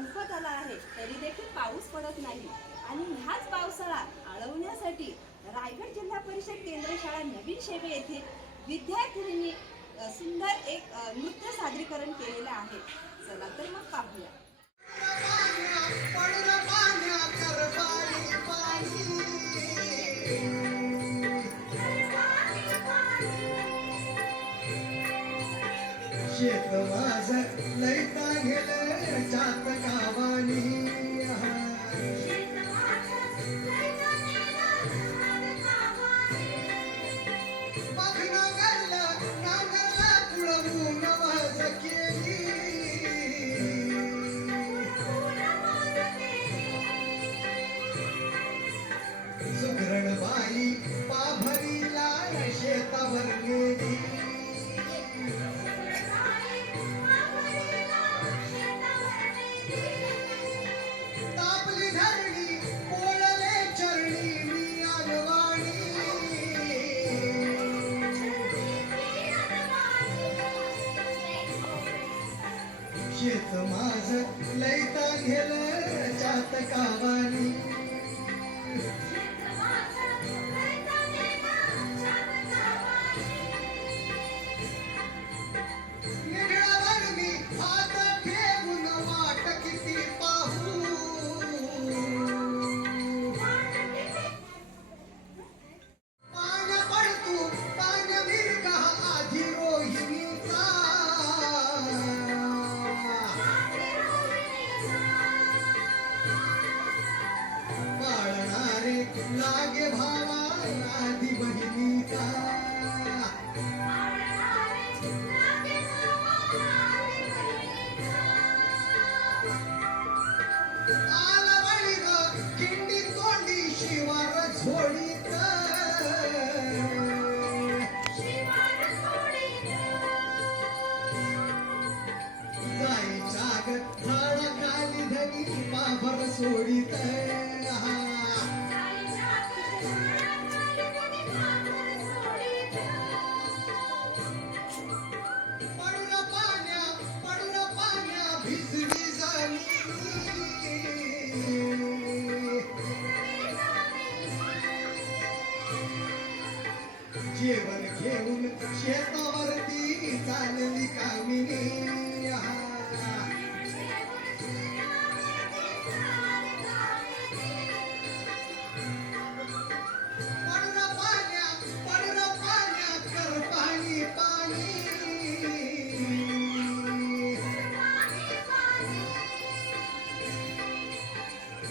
संपत आला आहे तरी देखील पाऊस पडत नाही आणि ह्याच पावसाळा अडवण्यासाठी रायगड जिल्हा परिषद केंद्र शाळा नवीन शेवे येथे विद्यार्थिनींनी सुंदर एक नृत्य सादरीकरण केलेलं आहे. चला तर मग पाहूया. शेत माझं लैता गेलं जात गावानी मग नांगरला तुळवून वाज केली सुगरण बाई पाभरीला शेतावर गेली शेत माझं लैता गेलं जात गावानी निघावर मी हात ठेवून वाट किती पाहू पाण्या पडतू पाण्या विरका आधी रोहिणीचा लागे भावा आधी बहिणीचा आला बळी ग किंडी तोंडी शिवार झोडीत जायच्या ग झाडाखाली धनी पाभर सोडीत जेवण घेऊन शेतावरती चालली कामिनी पडून पाण्या कर पाणी पाणी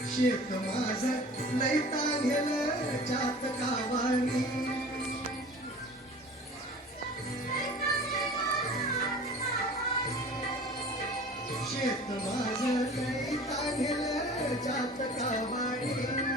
शेत माझं लैता गेलं जात गावानी शेत माझं लैता गेलं जात गावानी